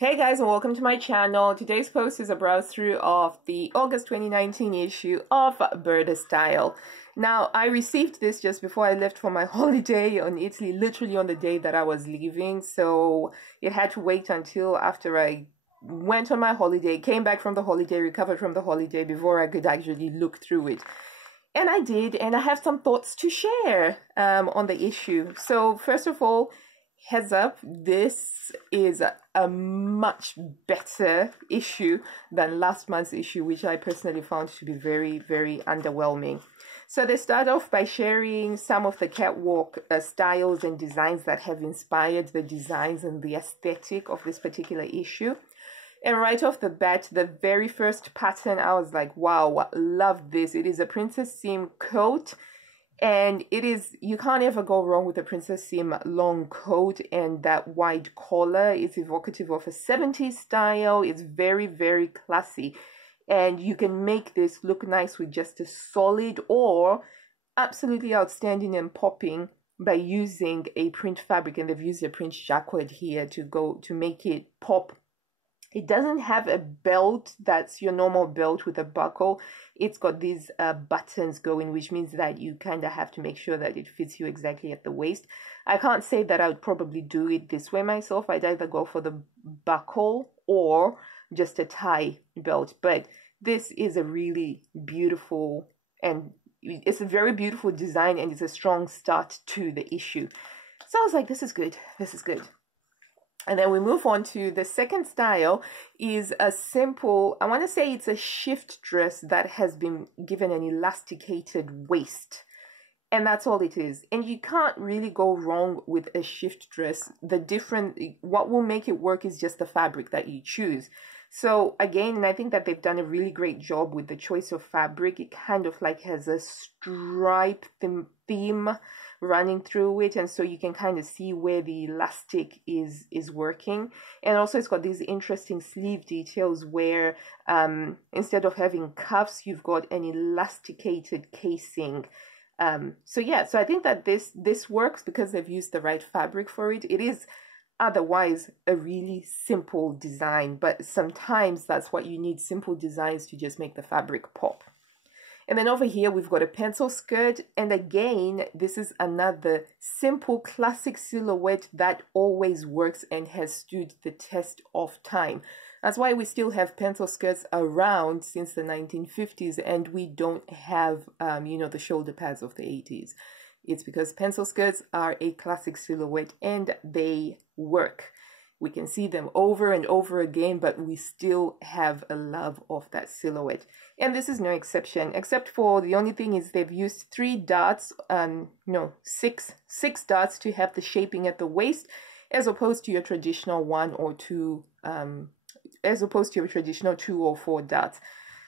Hey guys, and welcome to my channel. Today's post is a browse through of the August 2019 issue of Burdastyle. Now, I received this just before I left for my holiday in Italy, literally on the day that I was leaving. So it had to wait until after I went on my holiday, came back from the holiday, recovered from the holiday before I could actually look through it. And I did, and I have some thoughts to share on the issue. So first of all, heads up, this is a much better issue than last month's issue, which I personally found to be very, very underwhelming. So they start off by sharing some of the catwalk styles and designs that have inspired the designs and the aesthetic of this particular issue. And right off the bat, the very first pattern, I was like, wow, love this. It is a princess seam coat. And it is, you can't ever go wrong with a princess seam long coat and that wide collar. It's evocative of a 70s style. It's very, very classy. And you can make this look nice with just a solid or absolutely outstanding and popping by using a print fabric. And they've used a print jacquard here to make it pop. It doesn't have a belt that's your normal belt with a buckle. It's got these buttons going, which means that you kind of have to make sure that it fits you exactly at the waist. I can't say that I would probably do it this way myself. I'd either go for the buckle or just a tie belt. But this is a really beautiful, and it's a very beautiful design, and it's a strong start to the issue. So I was like, this is good. This is good. And then we move on to the second style is a simple, I want to say it's a shift dress that has been given an elasticated waist. And that's all it is. And you can't really go wrong with a shift dress. What will make it work is just the fabric that you choose. So again, and I think that they've done a really great job with the choice of fabric. It kind of like has a stripe theme running through it, and so you can kind of see where the elastic is working. And also it's got these interesting sleeve details where instead of having cuffs, you've got an elasticated casing. So yeah, so I think that this works because they've used the right fabric for it. It is otherwise a really simple design, but sometimes that's what you need, simple designs to just make the fabric pop. And then over here, we've got a pencil skirt. And again, this is another simple classic silhouette that always works and has stood the test of time. That's why we still have pencil skirts around since the 1950s, and we don't have, the shoulder pads of the 80s. It's because pencil skirts are a classic silhouette and they work. We can see them over and over again, but we still have a love of that silhouette. And this is no exception, except for the only thing is they've used 3 dots, six dots to have the shaping at the waist, as opposed to your traditional 1 or 2, as opposed to your traditional 2 or 4 dots.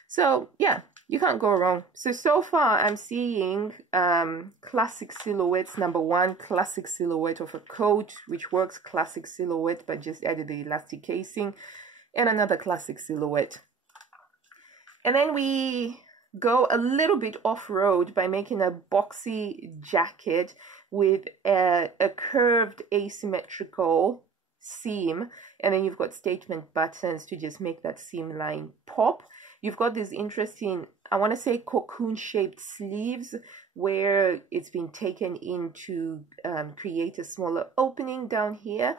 So yeah, you can't go wrong. So far I'm seeing classic silhouettes. Number 1, classic silhouette of a coat, which works, classic silhouette, but just added the elastic casing, and another classic silhouette. And then we go a little bit off-road by making a boxy jacket with a curved asymmetrical seam, and then you've got statement buttons to just make that seam line pop. You've got this interesting, I want to say, cocoon-shaped sleeves where it's been taken in to create a smaller opening down here.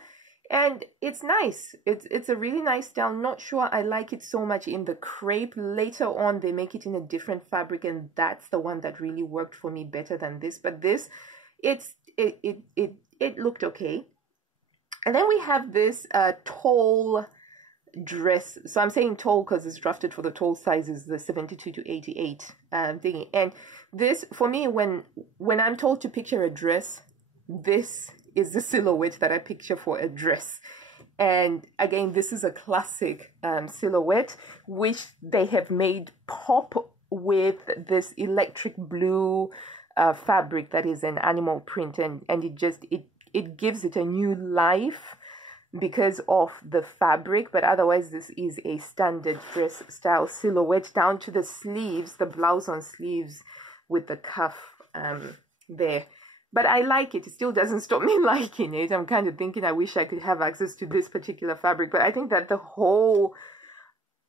And it's nice. It's a really nice style. Not sure I like it so much in the crepe. Later on, they make it in a different fabric, and that's the one that really worked for me better than this. But this, it looked okay. And then we have this tall dress. So I'm saying tall because it's drafted for the tall sizes, the 72 to 88 thingy. And this, for me, when I'm told to picture a dress, this is the silhouette that I picture for a dress. And again, this is a classic silhouette, which they have made pop with this electric blue fabric that is an animal print, and it gives it a new life because of the fabric. But otherwise, this is a standard dress style silhouette down to the sleeves, the blouse on sleeves with the cuff there. But I like it. It still doesn't stop me liking it. I'm kind of thinking I wish I could have access to this particular fabric. But I think that the whole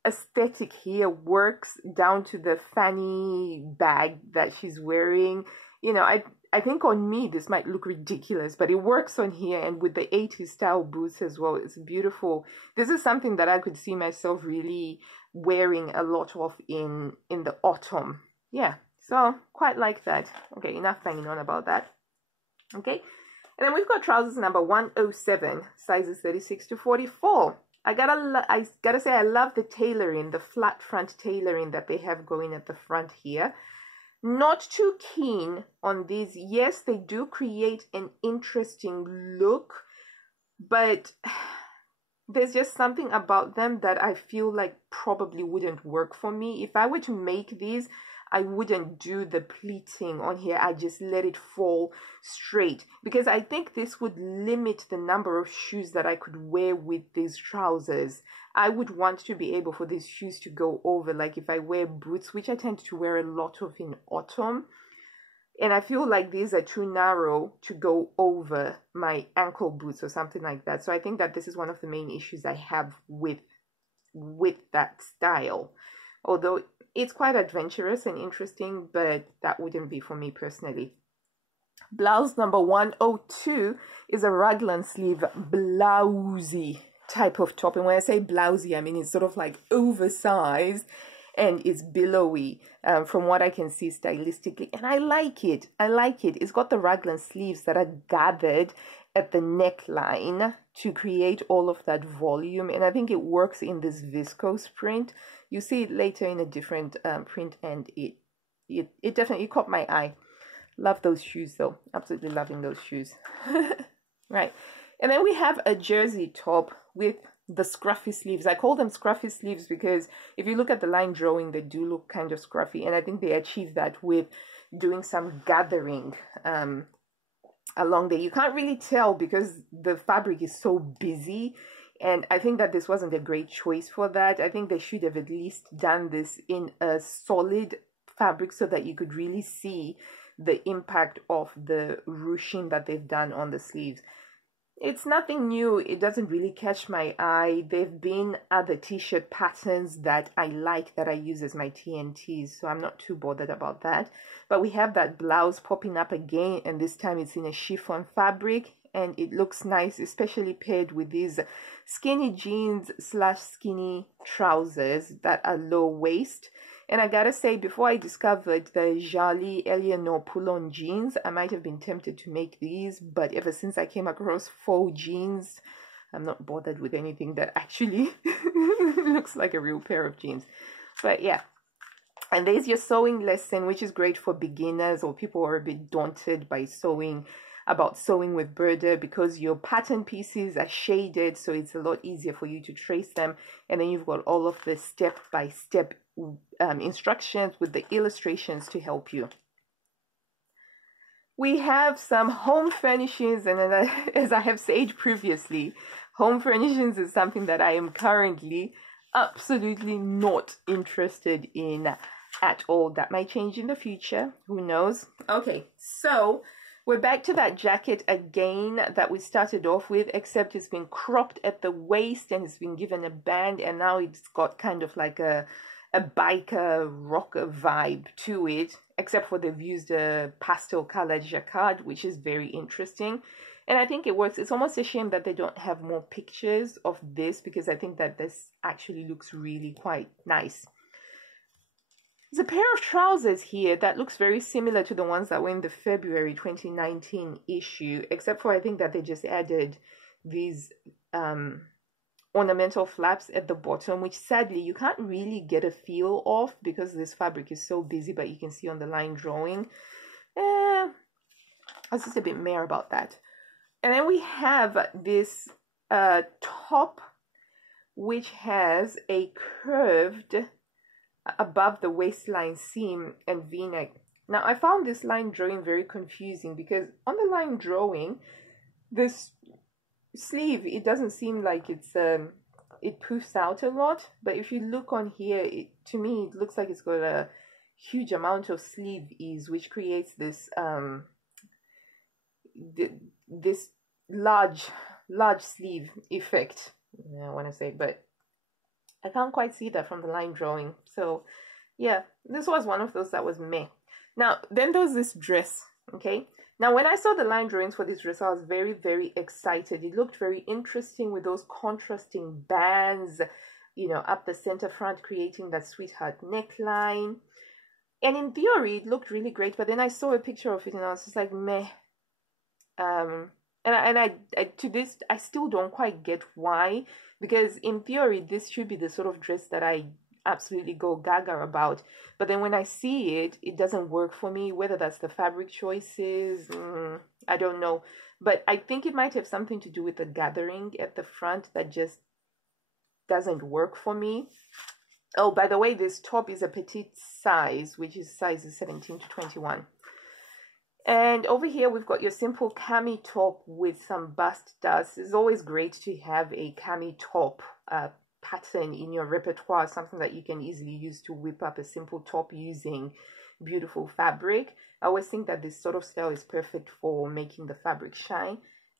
aesthetic here works down to the fanny bag that she's wearing. You know, I think on me this might look ridiculous, but it works on here, and with the 80s style boots as well. It's beautiful. This is something that I could see myself really wearing a lot of in the autumn. Yeah, so quite like that. Okay, enough banging on about that. Okay, and then we've got trousers number 107, sizes 36 to 44. I gotta say, I love the tailoring, the flat front tailoring that they have going at the front here. Not too keen on these. Yes, they do create an interesting look, but there's just something about them that I feel like probably wouldn't work for me. If I were to make these, I wouldn't do the pleating on here. I just let it fall straight, because I think this would limit the number of shoes that I could wear with these trousers. I would want to be able for these shoes to go over, like if I wear boots, which I tend to wear a lot of in autumn, and I feel like these are too narrow to go over my ankle boots or something like that. So I think that this is one of the main issues I have with that style. Although it's quite adventurous and interesting, but that wouldn't be for me personally. Blouse number 102 is a raglan sleeve blousey type of top. And when I say blousey, I mean it's sort of like oversized and it's billowy from what I can see stylistically. And I like it. I like it. It's got the raglan sleeves that are gathered at the neckline to create all of that volume. And I think it works in this viscose print. You see it later in a different print, and it definitely caught my eye. Love those shoes though. Absolutely loving those shoes. Right. And then we have a jersey top with the scruffy sleeves. I call them scruffy sleeves because if you look at the line drawing, they do look kind of scruffy. And I think they achieve that with doing some gathering along there. You can't really tell because the fabric is so busy. And I think that this wasn't a great choice for that. I think they should have at least done this in a solid fabric so that you could really see the impact of the ruching that they've done on the sleeves. It's nothing new. It doesn't really catch my eye. There've been other t-shirt patterns that I like that I use as my TNTs, so I'm not too bothered about that. But we have that blouse popping up again, and this time it's in a chiffon fabric, and it looks nice, especially paired with these skinny jeans / skinny trousers that are low waist. And I gotta say, before I discovered the Jali Eleanor pull-on jeans, I might have been tempted to make these, but ever since I came across faux jeans, I'm not bothered with anything that actually looks like a real pair of jeans. But yeah, and there's your sewing lesson, which is great for beginners or people who are a bit daunted by sewing with Burda, because your pattern pieces are shaded, so it's a lot easier for you to trace them. And then you've got all of the step-by-step instructions with the illustrations to help you. We have some home furnishings, and as I have said previously, home furnishings is something that I am currently absolutely not interested in at all. That might change in the future, who knows. Okay, so we're back to that jacket again that we started off with, except it's been cropped at the waist and it's been given a band, and now it's got kind of like a biker rocker vibe to it, except for they've used a pastel colored jacquard, which is very interesting. And I think it works. It's almost a shame that they don't have more pictures of this, because I think that this actually looks really quite nice. There's a pair of trousers here that looks very similar to the ones that were in the February 2019 issue, except for I think that they just added these ornamental flaps at the bottom, which sadly you can't really get a feel of because this fabric is so busy, but you can see on the line drawing. I was just a bit meh about that. And then we have this top which has a curved above the waistline seam and v-neck. Now I found this line drawing very confusing because on the line drawing, this sleeve, it doesn't seem like it's it poofs out a lot, but if you look on here, to me it looks like it's got a huge amount of sleeve ease, which creates this this large sleeve effect, I want to say, but I can't quite see that from the line drawing. So yeah, this was one of those that was meh. Now then there was this dress. Okay, now when I saw the line drawings for this dress, I was very, very excited. It looked very interesting with those contrasting bands, you know, up the center front, creating that sweetheart neckline. And in theory, it looked really great. But then I saw a picture of it and I was just like, meh. And I to this, I still don't quite get why. Because in theory, this should be the sort of dress that I absolutely go gaga about. But then when I see it, it doesn't work for me. Whether that's the fabric choices, I don't know. But I think it might have something to do with the gathering at the front that just doesn't work for me. Oh, by the way, this top is a petite size, which is sizes 17 to 21. And over here, we've got your simple cami top with some bust dust. It's always great to have a cami top pattern in your repertoire, something that you can easily use to whip up a simple top using beautiful fabric. I always think that this sort of style is perfect for making the fabric shine.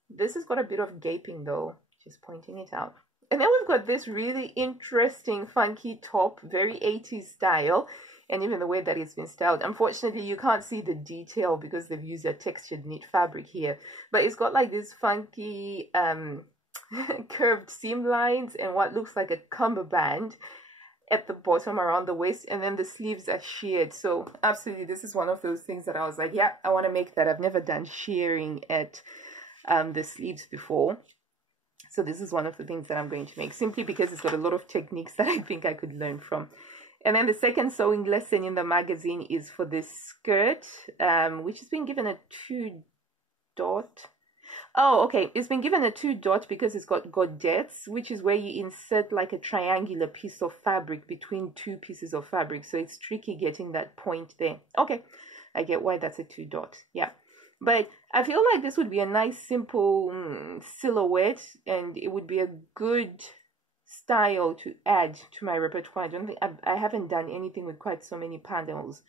This has got a bit of gaping though, just pointing it out. And then we've got this really interesting funky top, very 80s style, and even the way that it's been styled. Unfortunately, you can't see the detail because they've used a textured knit fabric here, but it's got like this funky curved seam lines and what looks like a cummerbund at the bottom around the waist, and then the sleeves are sheared. So absolutely, this is one of those things that I was like, yeah, I want to make that. I've never done shearing at the sleeves before. So this is one of the things that I'm going to make, simply because it's got a lot of techniques that I think I could learn from. And then the second sewing lesson in the magazine is for this skirt, which has been given a 2-dot. Oh, okay. It's been given a 2-dot because it's got godettes, which is where you insert like a triangular piece of fabric between two pieces of fabric. So it's tricky getting that point there. Okay, I get why that's a 2-dot. Yeah. But I feel like this would be a nice, simple silhouette, and it would be a good style to add to my repertoire. I haven't done anything with quite so many panels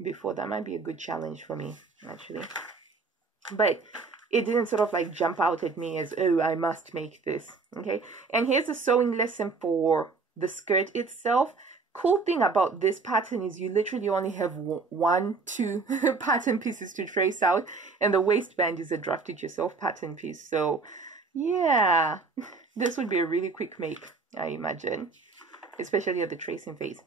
before. That might be a good challenge for me, actually. But it didn't sort of like jump out at me as, oh, I must make this. Okay. And here's a sewing lesson for the skirt itself. Cool thing about this pattern is you literally only have 1-2 pattern pieces to trace out, and the waistband is a draft it yourself pattern piece. So yeah, this would be a really quick make, I imagine, especially at the tracing phase.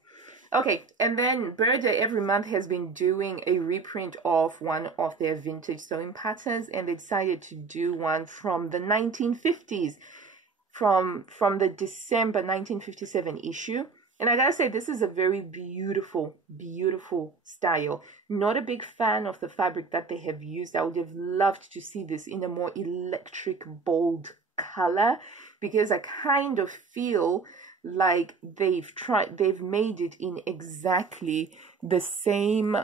Okay, and then Burda every month has been doing a reprint of one of their vintage sewing patterns, and they decided to do one from the 1950s, from the December 1957 issue. And I gotta say, this is a very beautiful, beautiful style. Not a big fan of the fabric that they have used. I would have loved to see this in a more electric, bold color, because I kind of feel like they've made it in exactly the same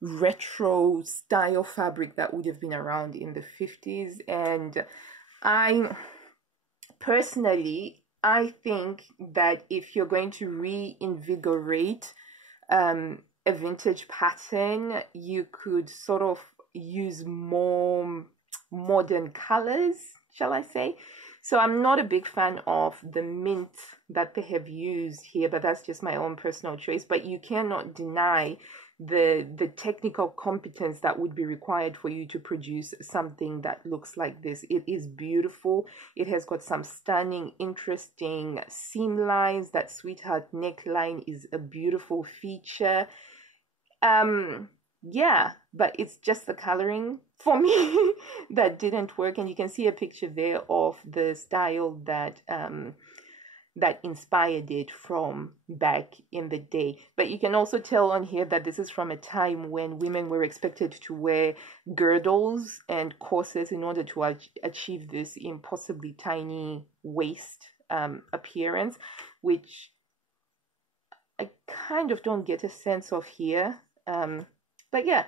retro style fabric that would have been around in the 50s. And I personally, I think that if you're going to reinvigorate a vintage pattern, you could sort of use more modern colors, shall I say. So I'm not a big fan of the mint that they have used here, but that's just my own personal choice. But you cannot deny the technical competence that would be required for you to produce something that looks like this. It is beautiful. It has got some stunning, interesting seam lines. That sweetheart neckline is a beautiful feature. Yeah, but it's just the coloring for me that didn't work. And you can see a picture there of the style that that inspired it from back in the day. But you can also tell on here that this is from a time when women were expected to wear girdles and corsets in order to achieve this impossibly tiny waist appearance, which I kind of don't get a sense of here. But yeah,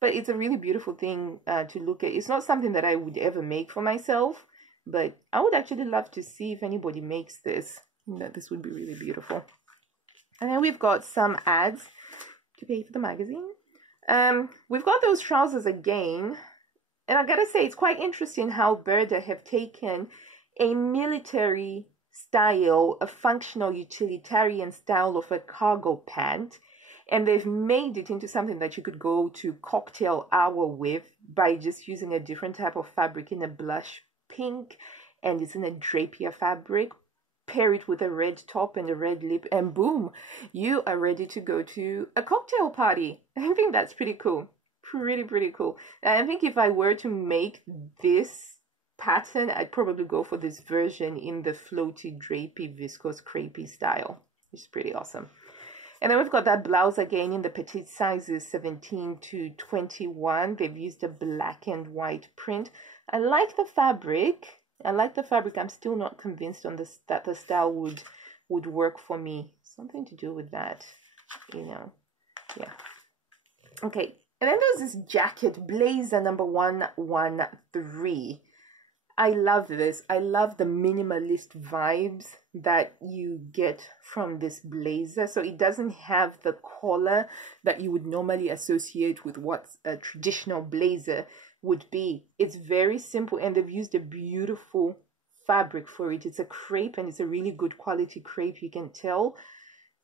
but it's a really beautiful thing to look at. It's not something that I would ever make for myself, but I would actually love to see if anybody makes this. That this would be really beautiful. And then we've got some ads to pay for the magazine. We've got those trousers again. And I gotta say, it's quite interesting how Burda have taken a military style, a functional utilitarian style of a cargo pant, and they've made it into something that you could go to cocktail hour with by just using a different type of fabric in a blush pink, and it's in a drapier fabric. Pair it with a red top and a red lip, and boom, you are ready to go to a cocktail party. I think that's pretty cool. Pretty cool. And I think if I were to make this pattern, I'd probably go for this version in the floaty, drapey, viscose, crepey style. It's pretty awesome. And then we've got that blouse again in the petite sizes 17 to 21. They've used a black and white print. I like the fabric. I'm still not convinced on this that the style would work for me. Something to do with that, you know. Yeah. Okay. And then there's this jacket, blazer number 113. I love this. I love the minimalist vibes that you get from this blazer. So it doesn't have the collar that you would normally associate with what a traditional blazer would be. It's very simple, and they've used a beautiful fabric for it. It's a crepe, and it's a really good quality crepe, you can tell.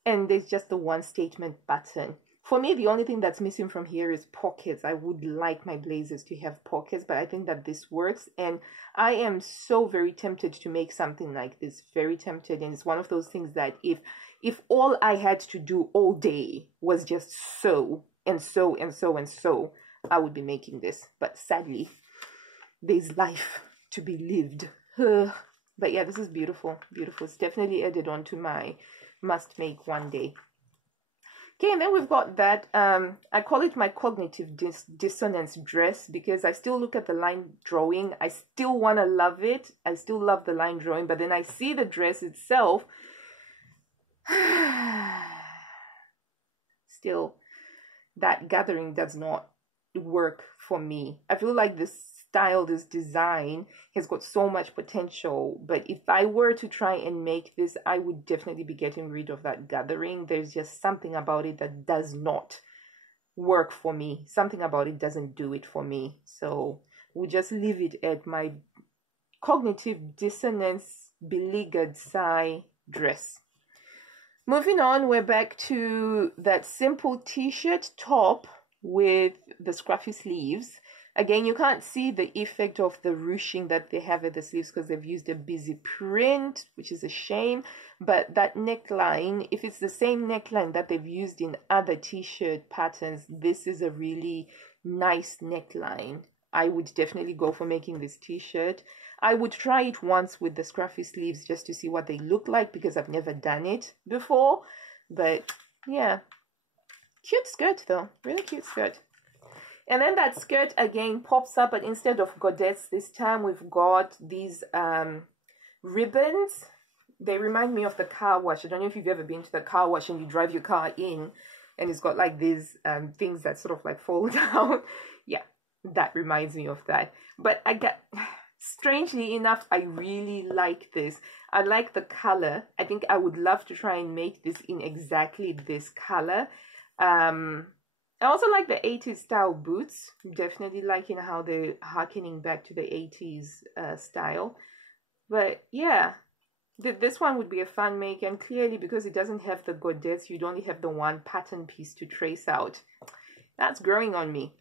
And there's just the one statement button. For me, the only thing that's missing from here is pockets. I would like my blazers to have pockets, but I think that this works. And I am so very tempted to make something like this. Very tempted. And it's one of those things that if all I had to do all day was just sew and sew and sew and sew, I would be making this. But sadly, there's life to be lived. But yeah, this is beautiful. Beautiful. It's definitely added on to my must make one day. Okay, and then we've got that, I call it my cognitive dissonance dress, because I still look at the line drawing. I still want to love it. I still love the line drawing, but then I see the dress itself. Still, that gathering does not work for me. I feel like this style, this design has got so much potential, but if I were to try and make this, I would definitely be getting rid of that gathering. There's just something about it that does not work for me. Something about it doesn't do it for me. So we'll just leave it at my cognitive dissonance beleaguered sigh dress. Moving on, we're back to that simple t-shirt top with the scruffy sleeves. Again, you can't see the effect of the ruching that they have at the sleeves because they've used a busy print, which is a shame. But that neckline, if it's the same neckline that they've used in other t-shirt patterns, this is a really nice neckline. I would definitely go for making this t-shirt. I would try it once with the scruffy sleeves just to see what they look like, because I've never done it before. But yeah, cute skirt though, really cute skirt. And then that skirt again pops up, but instead of godettes this time, we've got these ribbons. They remind me of the car wash. I don't know if you've ever been to the car wash and you drive your car in and it's got like these things that sort of like fall down. Yeah, that reminds me of that. But strangely enough, I really like this. I like the color. I think I would love to try and make this in exactly this color. I also like the 80s style boots. Definitely liking how they're harkening back to the 80s style. But yeah, this one would be a fun make. And clearly, because it doesn't have the godettes, you'd only have the one pattern piece to trace out. That's growing on me.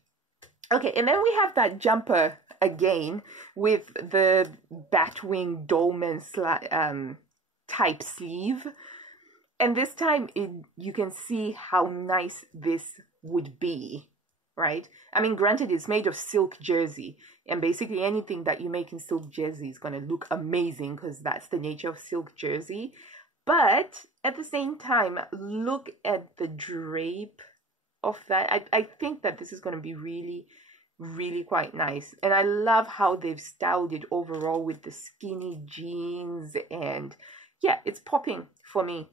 Okay, and then we have that jumper again with the batwing dolman type sleeve. And this time, you can see how nice this would be, right? I mean, granted, it's made of silk jersey, and basically anything that you make in silk jersey is going to look amazing because that's the nature of silk jersey. But at the same time, look at the drape of that. I think that this is going to be really, really quite nice. And I love how they've styled it overall with the skinny jeans. And yeah, it's popping for me.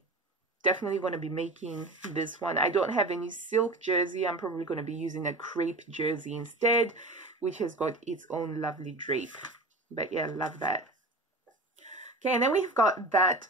Definitely going to be making this one. I don't have any silk jersey. I'm probably going to be using a crepe jersey instead, which has got its own lovely drape. But yeah, love that. Okay, and then we've got that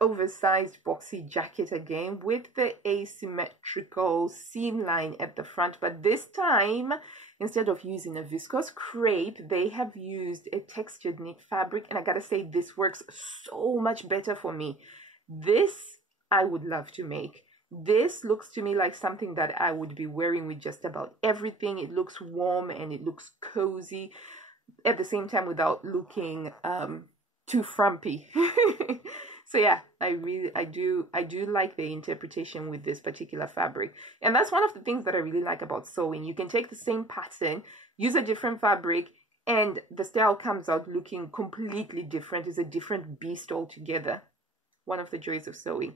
oversized boxy jacket again with the asymmetrical seam line at the front, but this time, instead of using a viscose crepe, they have used a textured knit fabric, and I gotta say, this works so much better for me. This I would love to make. This looks to me like something that I would be wearing with just about everything. It looks warm and it looks cozy at the same time without looking too frumpy. So yeah, I do like the interpretation with this particular fabric. And that's one of the things that I really like about sewing. You can take the same pattern, use a different fabric, and the style comes out looking completely different. It's a different beast altogether. One of the joys of sewing.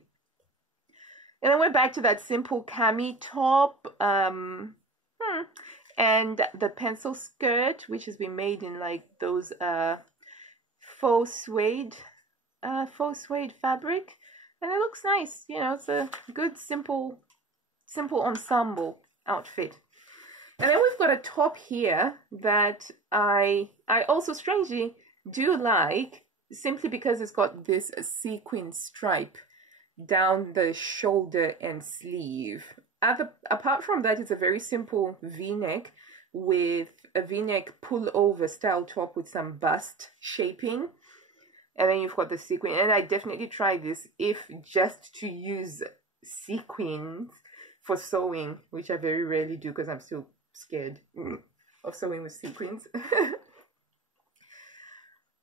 And then we're back to that simple cami top. And the pencil skirt, which has been made in like those faux suede fabric, and it looks nice. You know, it's a good simple ensemble outfit. And then we've got a top here that I also strangely do like, simply because it's got this sequin stripe down the shoulder and sleeve. Apart from that, it's a very simple v-neck with a v-neck pullover style top with some bust shaping. And then you've got the sequin. And I definitely try this if just to use sequins for sewing, which I very rarely do because I'm still scared of sewing with sequins.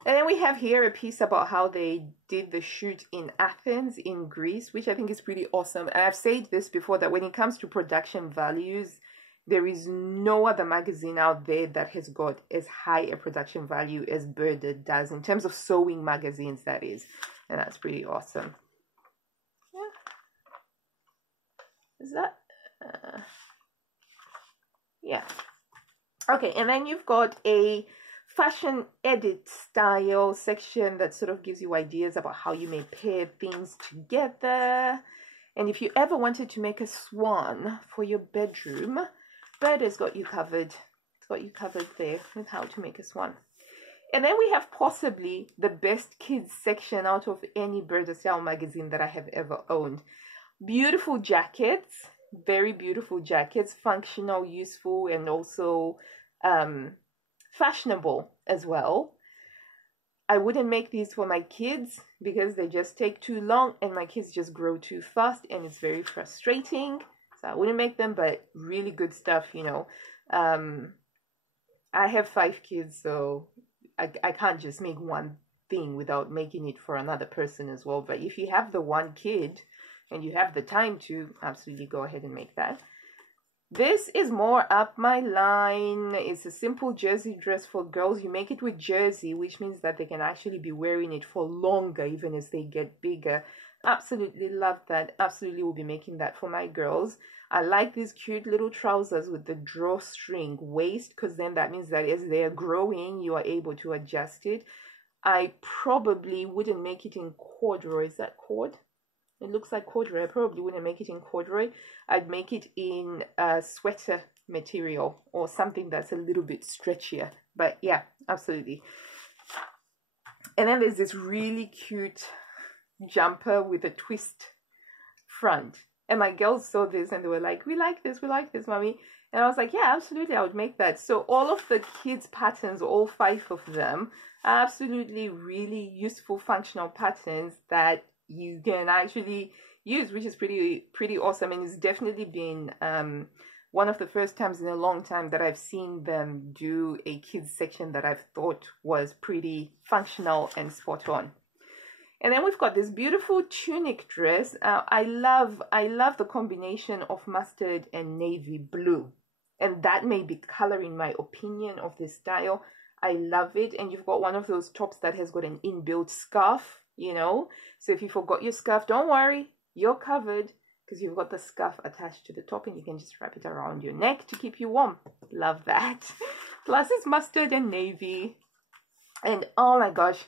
And then we have here a piece about how they did the shoot in Athens in Greece, which I think is pretty awesome. And I've said this before, that when it comes to production values, there is no other magazine out there that has got as high a production value as Burda does, in terms of sewing magazines, that is. And that's pretty awesome. Yeah. Is that? Yeah. Okay, and then you've got a fashion edit style section that sort of gives you ideas about how you may pair things together. And if you ever wanted to make a swan for your bedroom, Burda's got you covered. It's got you covered there with how to make a swan. And then we have possibly the best kids section out of any Burdastyle magazine that I have ever owned. Beautiful jackets, very beautiful jackets, functional, useful, and also fashionable as well. I wouldn't make these for my kids because they just take too long and my kids just grow too fast and it's very frustrating. So I wouldn't make them, but really good stuff, you know. I have 5 kids, so I can't just make one thing without making it for another person as well. But if you have the one kid and you have the time to, absolutely go ahead and make that. This is more up my line. It's a simple jersey dress for girls. You make it with jersey, which means that they can actually be wearing it for longer, even as they get bigger. Absolutely love that. Absolutely will be making that for my girls. I like these cute little trousers with the drawstring waist, because then that means that as they are growing, you are able to adjust it. I probably wouldn't make it in corduroy. Is that cord? It looks like corduroy. I probably wouldn't make it in corduroy. I'd make it in sweater material or something that's a little bit stretchier. But yeah, absolutely. And then there's this really cute jumper with a twist front. And my girls saw this and they were like, we like this, mommy. And I was like, yeah, absolutely, I would make that. So all of the kids' patterns, all 5 of them, are absolutely really useful, functional patterns that you can actually use, which is pretty awesome. And it's definitely been one of the first times in a long time that I've seen them do a kids section that I've thought was pretty functional and spot on. And then we've got this beautiful tunic dress. I love the combination of mustard and navy blue, and that may be color in my opinion of this style. I love it. And you've got one of those tops that has got an inbuilt scarf, you know, so if you forgot your scarf, don't worry, you're covered, because you've got the scarf attached to the top and you can just wrap it around your neck to keep you warm. Love that. Plus it's mustard and navy. And oh my gosh,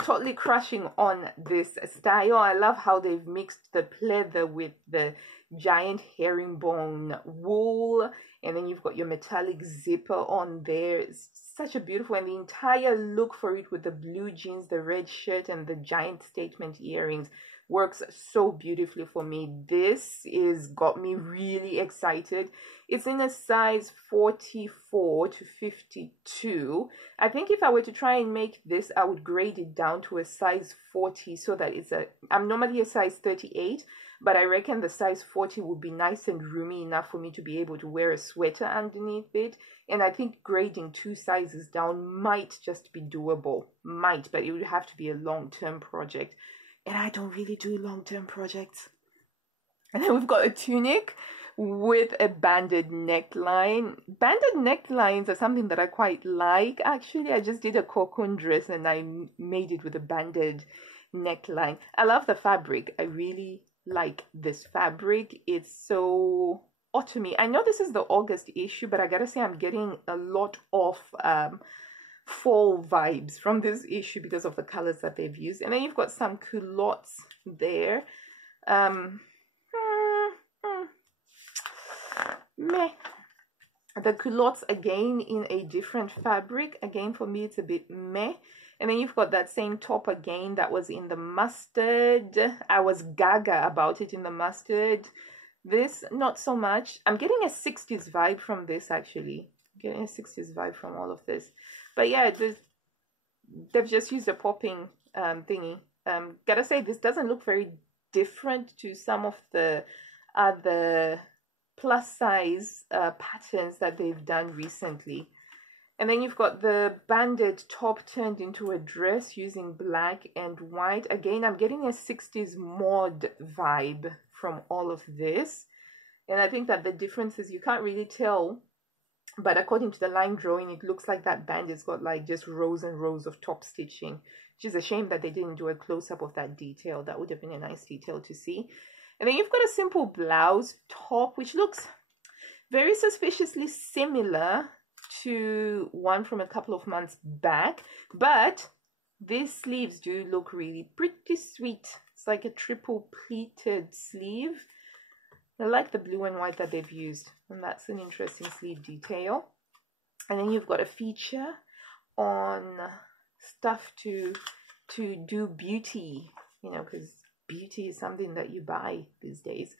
totally crushing on this style. I love how they've mixed the pleather with the giant herringbone wool, and then you've got your metallic zipper on there. It's such a beautiful, and the entire look for it with the blue jeans, the red shirt, and the giant statement earrings works so beautifully for me. This is got me really excited. It's in a size 44 to 52. I think if I were to try and make this, I would grade it down to a size 40 so that I'm normally a size 38, but I reckon the size 40 would be nice and roomy enough for me to be able to wear a sweater underneath it. And I think grading 2 sizes down might just be doable. Might, but it would have to be a long-term project. And I don't really do long-term projects. And then we've got a tunic with a banded neckline. Banded necklines are something that I quite like, actually. I just did a cocoon dress and I made it with a banded neckline. I love the fabric. I really like this fabric. It's so autumny. I know this is the August issue, but I gotta say I'm getting a lot of fall vibes from this issue because of the colors that they've used. And then you've got some culottes there. Meh. The culottes again in a different fabric. Again, for me it's a bit meh. And then you've got that same top again that was in the mustard. I was gaga about it in the mustard. This, not so much. I'm getting a 60s vibe from this, actually. Getting a 60s vibe from all of this. But yeah, they've just used a popping thingy. Gotta say, this doesn't look very different to some of the other plus size patterns that they've done recently. And then you've got the banded top turned into a dress using black and white. Again, I'm getting a 60s mod vibe from all of this. And I think that the difference is you can't really tell, but according to the line drawing, it looks like that band has got like just rows and rows of top stitching, which is a shame that they didn't do a close-up of that detail. That would have been a nice detail to see. And then you've got a simple blouse top, which looks very suspiciously similar to one from a couple of months back, but these sleeves do look really pretty sweet. It's like a triple pleated sleeve. I like the blue and white that they've used, and that's an interesting sleeve detail. And then you've got a feature on stuff to do beauty, you know, because beauty is something that you buy these days.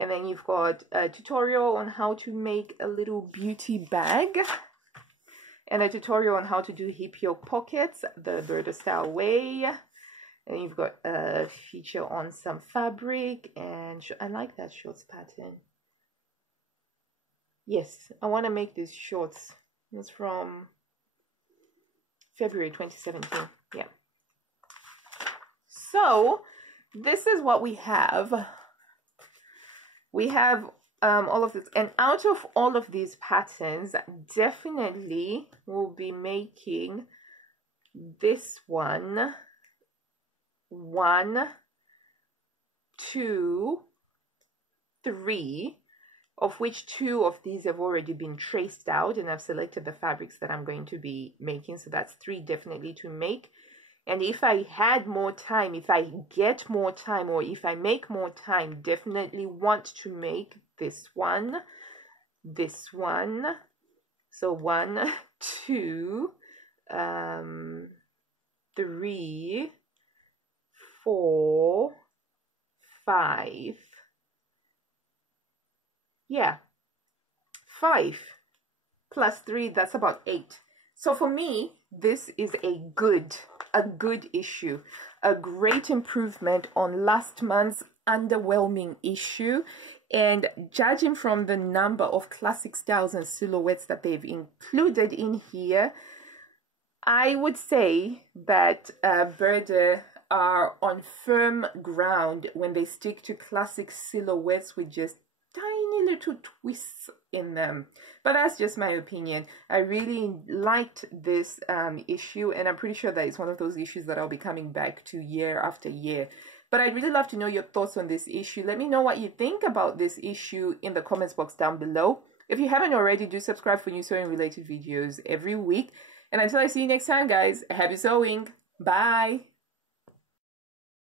And then you've got a tutorial on how to make a little beauty bag, and a tutorial on how to do hip yoke pockets the Burdastyle way. And you've got a feature on some fabric, and I like that shorts pattern. Yes, I want to make these shorts. It's from February 2017. Yeah. So this is what we have. We have all of this, and out of all of these patterns, definitely we'll be making this one. 1, 2, 3, of which 2 of these have already been traced out, and I've selected the fabrics that I'm going to be making, so that's 3 definitely to make. And if I had more time, if I get more time, or if I make more time, definitely want to make this one. So 1, 2, 3, 4, 5. Yeah, 5 plus 3, that's about 8. So for me, this is a good issue, a great improvement on last month's underwhelming issue. And judging from the number of classic styles and silhouettes that they've included in here, I would say that Burda are on firm ground when they stick to classic silhouettes with just tiny little twists in them. But that's just my opinion. I really liked this issue, and I'm pretty sure that it's one of those issues that I'll be coming back to year after year. But I'd really love to know your thoughts on this issue. Let me know what you think about this issue in the comments box down below. If you haven't already, do subscribe for new sewing related videos every week. And until I see you next time, guys, happy sewing! Bye.